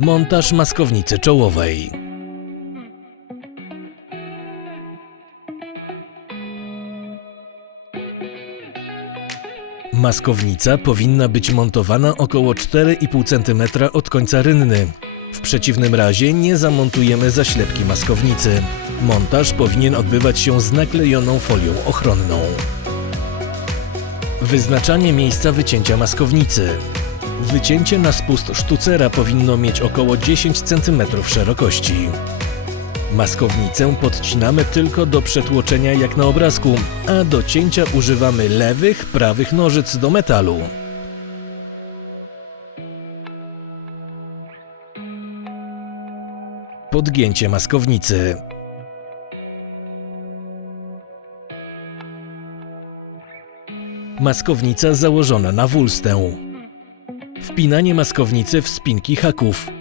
Montaż maskownicy czołowej. Maskownica powinna być montowana około 4,5 cm od końca rynny. W przeciwnym razie nie zamontujemy zaślepki maskownicy. Montaż powinien odbywać się z naklejoną folią ochronną. Wyznaczanie miejsca wycięcia maskownicy. Wycięcie na spust sztucera powinno mieć około 10 cm szerokości. Maskownicę podcinamy tylko do przetłoczenia jak na obrazku, a do cięcia używamy lewych, prawych nożyc do metalu. Podgięcie maskownicy. Maskownica założona na wulstę. Wpinanie maskownicy w spinki haków.